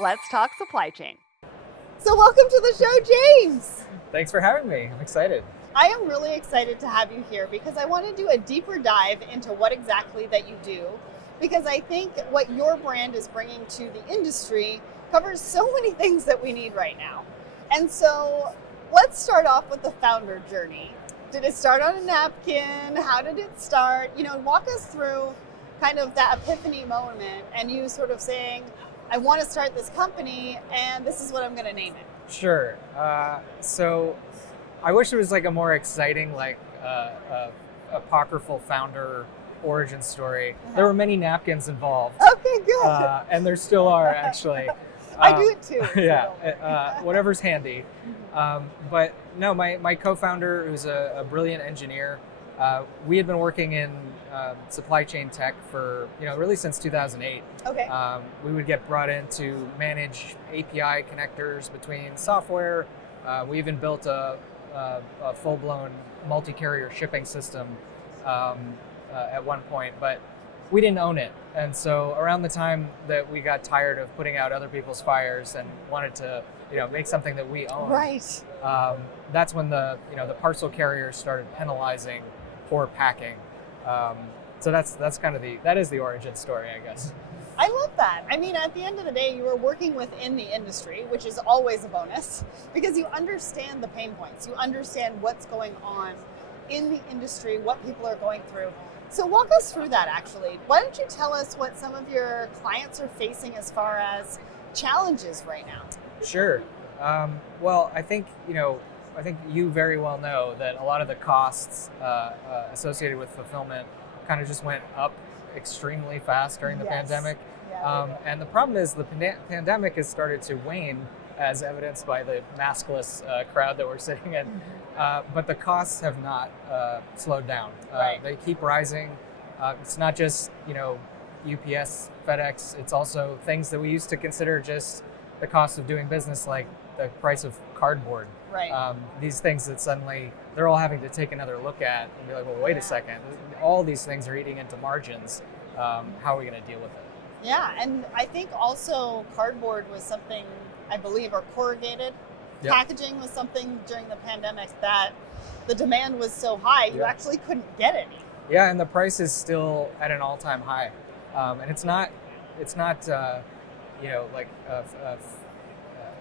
Let's talk supply chain. So welcome to the show, James. Thanks for having me. I'm excited. I am really excited to have you here because I want to do a deeper dive into what exactly that you do, because I think what your brand is bringing to the industry covers so many things that we need right now. And so let's start off with the founder journey. Did it start on a napkin? How did it start? Walk us through kind of that epiphany moment and you sort of saying, I want to start this company and this is what I'm going to name it. Sure. So I wish it was like a more exciting, apocryphal founder origin story. There were many napkins involved. Okay, good. And there still are, actually. I do it too. Yeah, whatever's handy. But no, my co-founder, who's a brilliant engineer, we had been working in supply chain tech for, really since 2008. Okay. We would get brought in to manage API connectors between software. We even built a full-blown multi-carrier shipping system at one point, but we didn't own it. And so around the time that we got tired of putting out other people's fires and wanted to, make something that we own, right. That's when the parcel carriers started penalizing poor packing. So that's kind of that is the origin story, I guess. I love that. I mean, at the end of the day, you are working within the industry, which is always a bonus because you understand the pain points. You understand what's going on in the industry, what people are going through. So walk us through that, actually. Why don't you tell us what some of your clients are facing as far as challenges right now? Sure. Well, I think you very well know that a lot of the costs associated with fulfillment kind of just went up extremely fast during the pandemic. Yeah, and the problem is the pandemic has started to wane, as evidenced by the maskless crowd that we're sitting in. But the costs have not slowed down. Right. They keep rising. It's not just, UPS, FedEx. It's also things that we used to consider just the cost of doing business, like the price of cardboard. Right. These things that suddenly they're all having to take another look at and be like, well, wait a second. All these things are eating into margins. How are we going to deal with it? Yeah, and I think also cardboard was something, I believe, or corrugated packaging was something during the pandemic that the demand was so high, you actually couldn't get any. Yeah, and the price is still at an all-time high. And it's not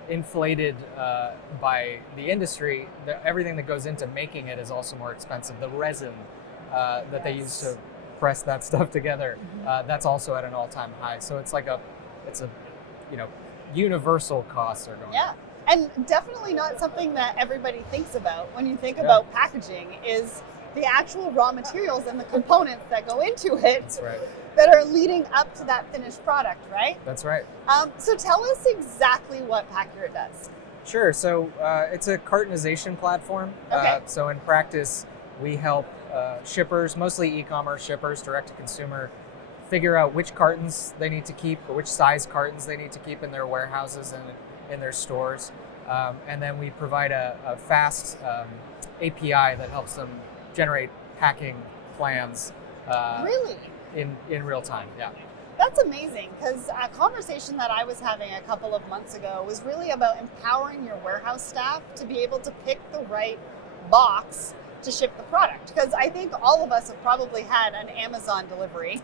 inflated by the industry. Everything that goes into making it is also more expensive. The resin that they use to press that stuff together, that's also at an all-time high. So it's universal costs are going up. And definitely not something that everybody thinks about when you think about packaging is the actual raw materials and the components that go into it. That's right. That are leading up to that finished product, right? That's right. So tell us exactly what Paccurate does. Sure. So it's a cartonization platform. Okay. So in practice, we help shippers, mostly e-commerce shippers, direct to consumer, figure out which cartons they need to keep or which size cartons they need to keep in their warehouses and in their stores. And then we provide a fast API that helps them generate packing plans. Really? In real time, yeah. That's amazing, because a conversation that I was having a couple of months ago was really about empowering your warehouse staff to be able to pick the right box to ship the product. Because I think all of us have probably had an Amazon delivery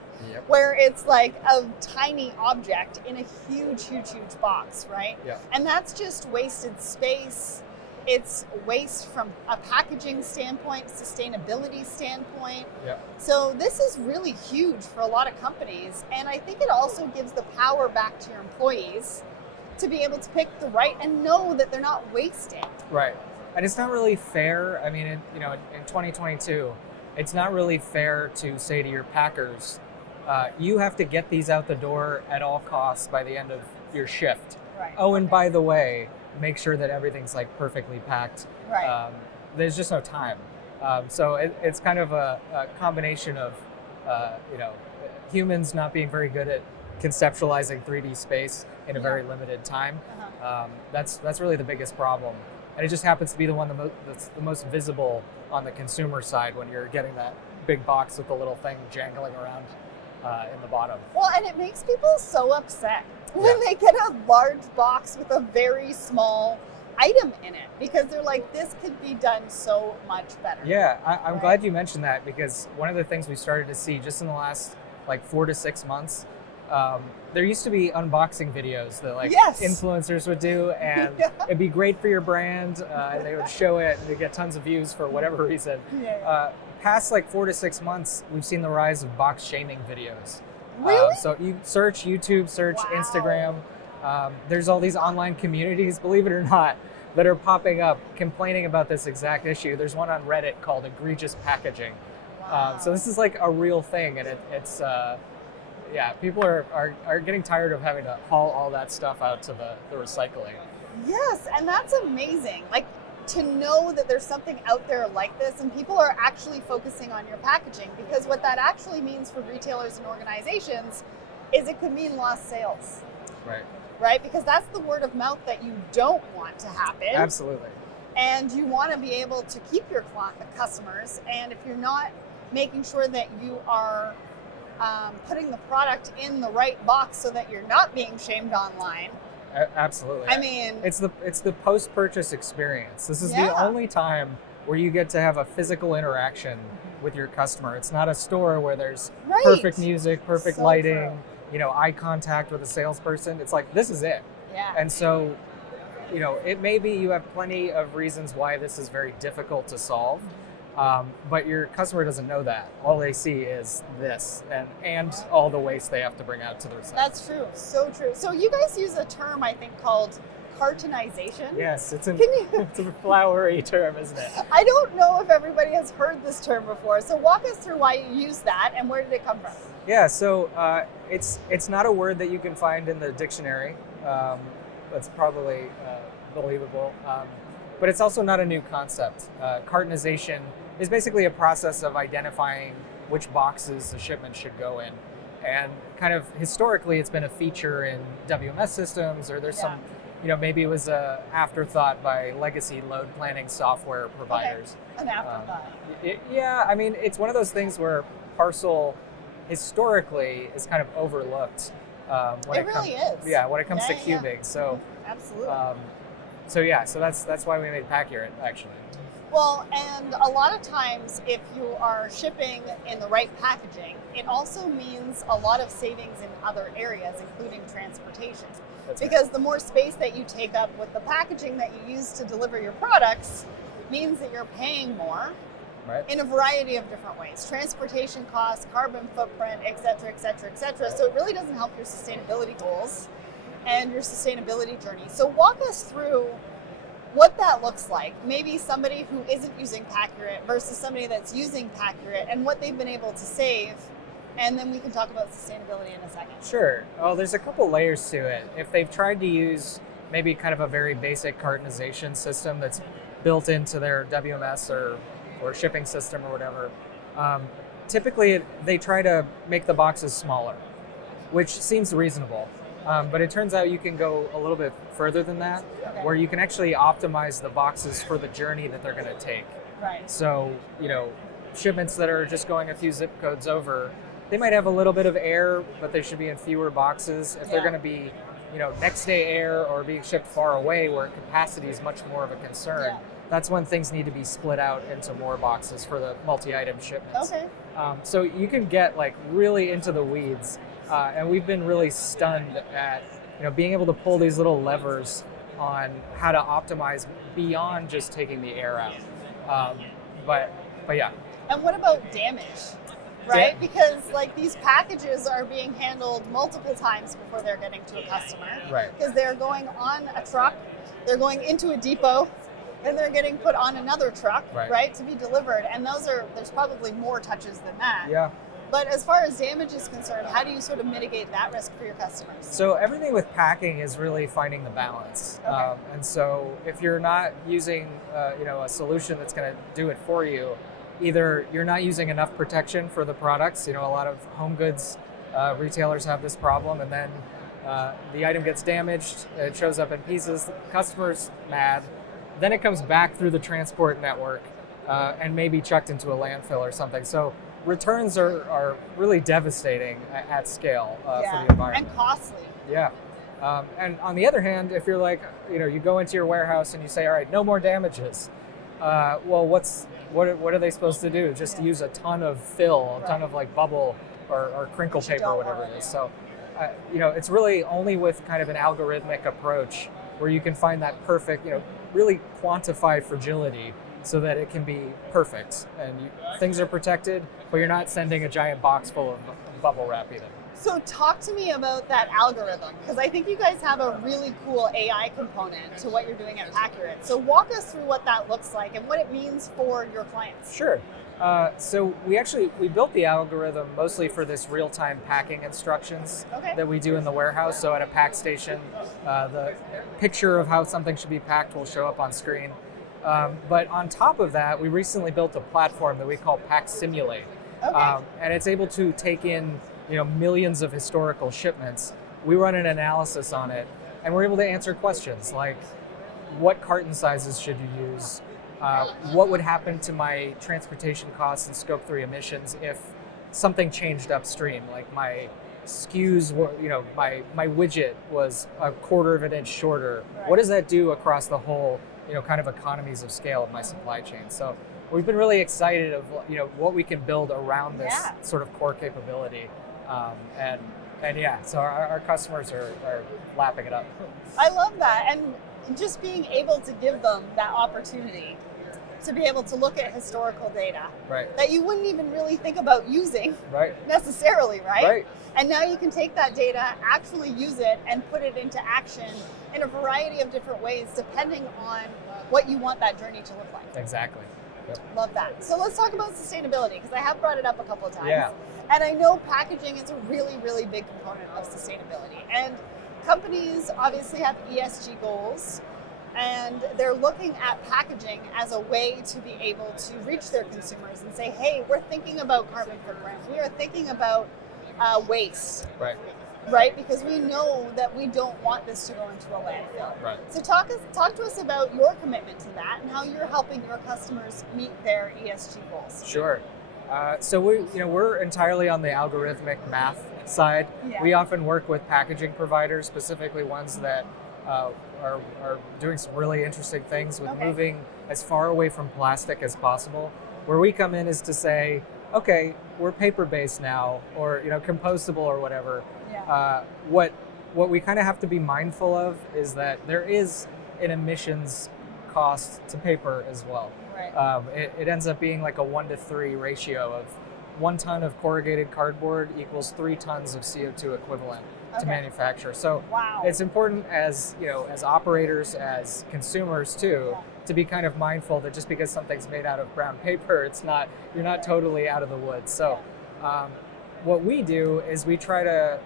where it's like a tiny object in a huge, huge, huge box, right? Yeah. And that's just wasted space. It's waste from a packaging standpoint, sustainability standpoint. Yeah. So this is really huge for a lot of companies. And I think it also gives the power back to your employees to be able to pick the right and know that they're not wasting. Right. And it's not really fair. I mean, in 2022, it's not really fair to say to your packers, you have to get these out the door at all costs by the end of your shift. Right. Oh, and by the way, make sure that everything's like perfectly packed. Right. There's just no time. So it's kind of a combination of, humans not being very good at conceptualizing 3D space in a very limited time. That's really the biggest problem. And it just happens to be the one that's the most visible on the consumer side when you're getting that big box with the little thing jangling around in the bottom. Well, and it makes people so upset. when they get a large box with a very small item in it, because they're like, this could be done so much better. Yeah, I'm glad you mentioned that, because one of the things we started to see just in the last like 4 to 6 months, there used to be unboxing videos that like influencers would do, and it'd be great for your brand, and they would show it and they get tons of views for whatever reason. Past like 4 to 6 months, we've seen the rise of box shaming videos. Really? So you search YouTube, search Instagram. There's all these online communities, believe it or not, that are popping up complaining about this exact issue. There's one on Reddit called egregious packaging. So this is like a real thing, and it's people are getting tired of having to haul all that stuff out to the recycling. Yes, and that's amazing. Like, to know that there's something out there like this, and people are actually focusing on your packaging, because what that actually means for retailers and organizations is it could mean lost sales. Right? Because that's the word of mouth that you don't want to happen. Absolutely. And you want to be able to keep your customers. And if you're not making sure that you are putting the product in the right box so that you're not being shamed online. Absolutely. I mean, it's the post-purchase experience. This is the only time where you get to have a physical interaction with your customer. It's not a store where there's perfect music, perfect lighting, eye contact with a salesperson. It's like, this is it. And so, it may be you have plenty of reasons why this is very difficult to solve, but your customer doesn't know that. All they see is this and all the waste they have to bring out to the recycling. That's true. So true. So you guys use a term, I think, called cartonization. Yes, it's a flowery term, isn't it? I don't know if everybody has heard this term before. So walk us through why you use that and where did it come from? Yeah, so it's not a word that you can find in the dictionary. That's probably believable. But it's also not a new concept. Cartonization is basically a process of identifying which boxes a shipment should go in. And kind of historically, it's been a feature in WMS systems, or there's some, maybe it was an afterthought by legacy load planning software providers. An afterthought. I mean, it's one of those things where parcel historically is kind of overlooked. It really is. Yeah, when it comes to cubing. So absolutely. So that's why we made Paccurate, actually. Well, and a lot of times if you are shipping in the right packaging, it also means a lot of savings in other areas, including transportation. Because the more space that you take up with the packaging that you use to deliver your products means that you're paying more in a variety of different ways. Transportation costs, carbon footprint, et cetera, et cetera, et cetera. So it really doesn't help your sustainability goals and your sustainability journey. So walk us through what that looks like. Maybe somebody who isn't using Paccurate versus somebody that's using Paccurate and what they've been able to save. And then we can talk about sustainability in a second. Sure. Well, there's a couple layers to it. If they've tried to use maybe kind of a very basic cartonization system that's built into their WMS or shipping system or whatever, typically they try to make the boxes smaller, which seems reasonable. But it turns out you can go a little bit further than that, where you can actually optimize the boxes for the journey that they're going to take. So, shipments that are just going a few zip codes over, they might have a little bit of air, but they should be in fewer boxes. If they're going to be, next day air or being shipped far away where capacity is much more of a concern, that's when things need to be split out into more boxes for the multi-item shipments. So you can get like really into the weeds. And we've been really stunned at being able to pull these little levers on how to optimize beyond just taking the air out. But yeah. And what about damage? Right? Because like these packages are being handled multiple times before they're getting to a customer. Because they're going on a truck, they're going into a depot, and they're getting put on another truck, right, to be delivered. And there's probably more touches than that. But as far as damage is concerned, how do you sort of mitigate that risk for your customers? So everything with packing is really finding the balance. And so if you're not using a solution that's going to do it for you, either you're not using enough protection for the products. A lot of home goods retailers have this problem, and then the item gets damaged, it shows up in pieces, the customer's mad, then it comes back through the transport network and maybe chucked into a landfill or something. So returns are really devastating at scale for the environment. And costly. And on the other hand, if you're like, you go into your warehouse and you say, all right, no more damages. Well, what are they supposed to do? Just use a ton of fill, a ton of like bubble or crinkle paper, or whatever it is. So, it's really only with kind of an algorithmic approach where you can find that perfect, really quantify fragility so that it can be perfect and things are protected, but you're not sending a giant box full of bubble wrap either. So talk to me about that algorithm, because I think you guys have a really cool AI component to what you're doing at Paccurate. So walk us through what that looks like and what it means for your clients. Sure. So we built the algorithm mostly for this real-time packing instructions that we do in the warehouse. So at a pack station, the picture of how something should be packed will show up on screen. But on top of that, we recently built a platform that we call Pack Simulate. And it's able to take in millions of historical shipments. We run an analysis on it, and we're able to answer questions like, what carton sizes should you use? What would happen to my transportation costs and scope 3 emissions if something changed upstream? Like my SKUs were, my widget was a quarter of an inch shorter. Right. What does that do across the whole, kind of economies of scale of my supply chain? So we've been really excited of, what we can build around this sort of core capability. And yeah, so our customers are lapping it up. I love that. And just being able to give them that opportunity to be able to look at historical data that you wouldn't even really think about using necessarily, right? And now you can take that data, actually use it, and put it into action in a variety of different ways depending on what you want that journey to look like. Exactly. Yep. Love that. So let's talk about sustainability, because I have brought it up a couple of times. Yeah. And I know packaging is a really, really big component of sustainability. And companies obviously have ESG goals, and they're looking at packaging as a way to be able to reach their consumers and say, hey, we're thinking about carbon footprint. We are thinking about waste. Right? Because we know that we don't want this to go into a landfill. Right. So talk to us about your commitment to that and how you're helping your customers meet their ESG goals. Sure. So we're entirely on the algorithmic math side. Yeah. We often work with packaging providers, specifically ones that are doing some really interesting things with moving as far away from plastic as possible. Where we come in is to say, okay, we're paper-based now, or compostable or whatever. Yeah. What we kind of have to be mindful of is that there is an emissions cost to paper as well. Right. It ends up being like a 1-to-3 ratio of 1 ton of corrugated cardboard equals 3 tons of CO2 equivalent to manufacture. So it's important as as operators, as consumers too, to be kind of mindful that just because something's made out of brown paper, you're not totally out of the woods. So what we do is we try to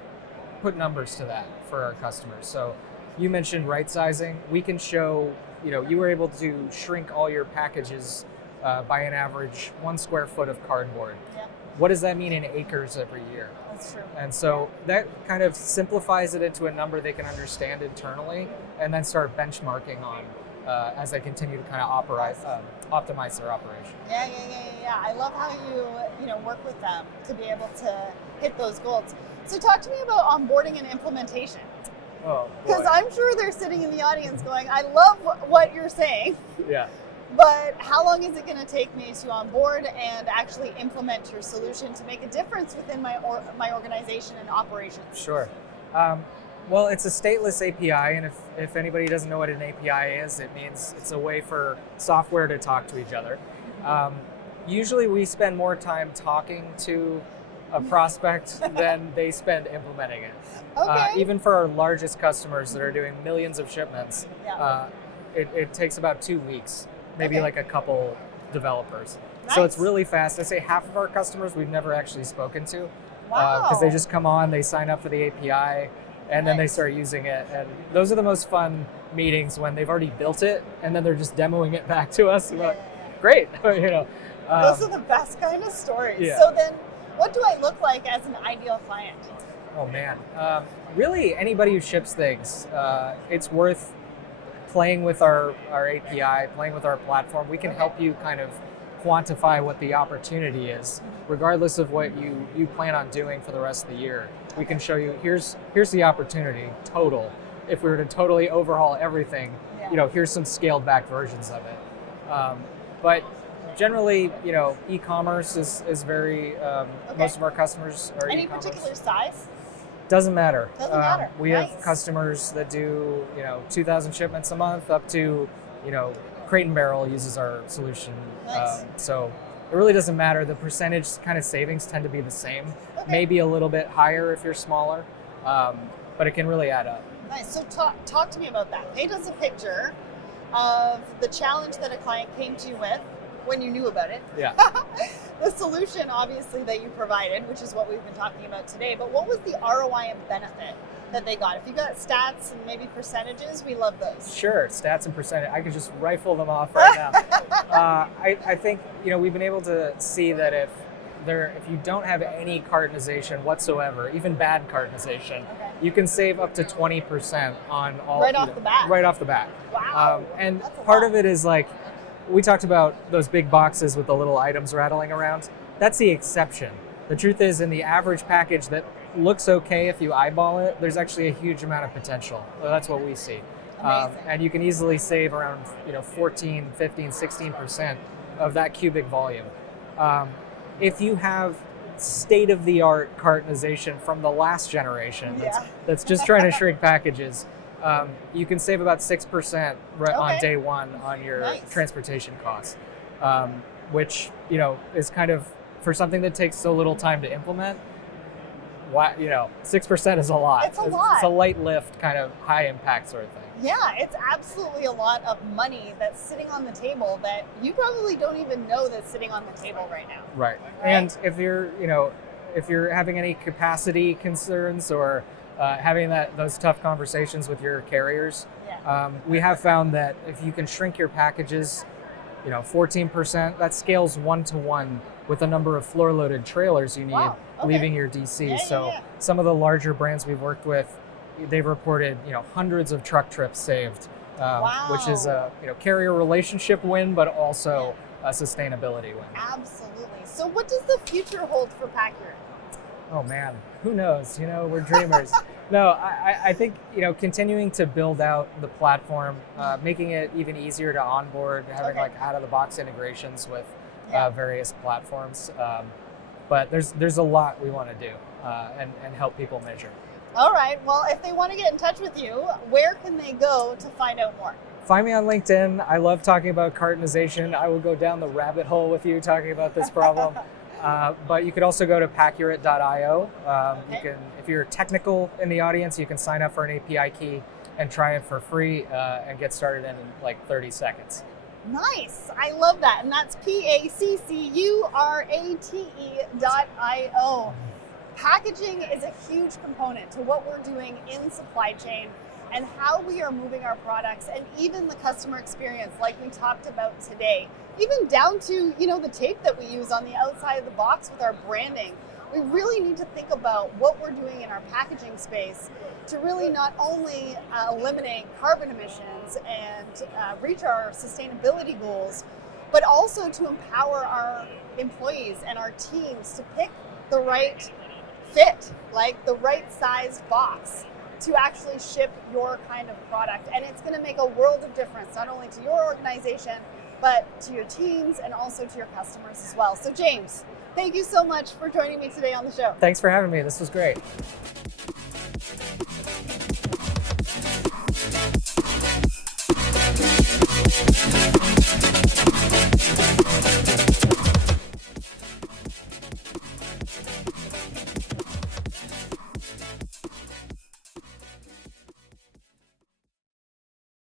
put numbers to that for our customers. So you mentioned right sizing. We can show, you were able to shrink all your packages by an average 1 square foot of cardboard. Yep. What does that mean in acres every year? That's true. And so that kind of simplifies it into a number they can understand internally and then start benchmarking on as they continue to kind of optimize their operation. Yeah. I love how you work with them to be able to hit those goals. So talk to me about onboarding and implementation. Oh, because I'm sure they're sitting in the audience going, I love what you're saying. Yeah. But how long is it going to take me to onboard and actually implement your solution to make a difference within my organization and operations? Sure. Well, it's a stateless API, and if anybody doesn't know what an API is, it means it's a way for software to talk to each other. Usually we spend more time talking to a prospect than they spend implementing it. Even for our largest customers that are doing millions of shipments, it takes about 2 weeks, maybe like a couple developers. Nice. So it's really fast. I say half of our customers we've never actually spoken to because they just come on, they sign up for the API, and then they start using it. And those are the most fun meetings when they've already built it and then they're just demoing it back to us. Great. Those are the best kind of stories. Yeah. So then what do I look like as an ideal client? Oh man, really anybody who ships things, it's worth playing with our API, playing with our platform. We can help you kind of quantify what the opportunity is, regardless of what you plan on doing for the rest of the year. We can show you, here's the opportunity total. if we were to totally overhaul everything, Yeah. here's some scaled back versions of it. But generally, e-commerce is very, most of our customers are Any e-commerce. particular size? Doesn't matter. Doesn't matter. We Nice. have customers that do, 2,000 shipments a month up to, Crate and Barrel uses our solution. Nice. So it really doesn't matter. The percentage kind of savings tend to be the same, maybe a little bit higher if you're smaller, but it can really add up. Nice. So talk to me about that. Paint us a picture of the challenge that a client came to you with when you knew about it. Yeah. The solution, obviously, that you provided, which is what we've been talking about today, but what was the ROI and benefit that they got? If you got stats and maybe percentages, we love those. Sure, stats and percentage. I could just rifle them off right now. I think we've been able to see that if you don't have any cartonization whatsoever, even bad cartonization, you can save up to 20% on all. Right off the bat. Right off the bat. Wow. And That's a part lot. of it is like, we talked about those big boxes with the little items rattling around. That's the exception. The truth is, in the average package that looks okay if you eyeball it, there's actually a huge amount of potential. So that's what we see. Amazing. And you can easily save around 14, 15, 16% of that cubic volume. If you have state-of-the-art cartonization from the last generation that's just trying to shrink packages, you can save about 6% on day one on your transportation costs, which is kind of, for something that takes so little time to implement. 6% is a lot. It's a lot. It's a light lift, kind of high impact sort of thing. Yeah, it's absolutely a lot of money that's sitting on the table that you probably don't even know that's sitting on the table right now. Right. And if you're having any capacity concerns or having those tough conversations with your carriers, we have found that if you can shrink your packages, 14%, that scales 1-to-1 with the number of floor-loaded trailers you need leaving your DC. Some of the larger brands we've worked with, they've reported hundreds of truck trips saved, which is a carrier relationship win, but also a sustainability win. Absolutely. So what does the future hold for Paccurate? Oh man, who knows? We're dreamers. No, I think continuing to build out the platform, making it even easier to onboard, having like out-of-the-box integrations with various platforms. But there's a lot we want to do and help people measure. All right. Well, if they want to get in touch with you, where can they go to find out more? Find me on LinkedIn. I love talking about cartonization. I will go down the rabbit hole with you talking about this problem. But you could also go to Paccurate.io. You can, if you're technical in the audience, you can sign up for an API key and try it for free and get started in like 30 seconds. Nice. I love that. And that's Paccurate.io. Packaging is a huge component to what we're doing in supply chain and how we are moving our products and even the customer experience like we talked about today. Even down to, the tape that we use on the outside of the box with our branding. We really need to think about what we're doing in our packaging space to really not only eliminate carbon emissions and reach our sustainability goals, but also to empower our employees and our teams to pick the right fit, like the right sized box to actually ship your kind of product. And it's going to make a world of difference, not only to your organization, but to your teams and also to your customers as well. So James, thank you so much for joining me today on the show. Thanks for having me. This was great.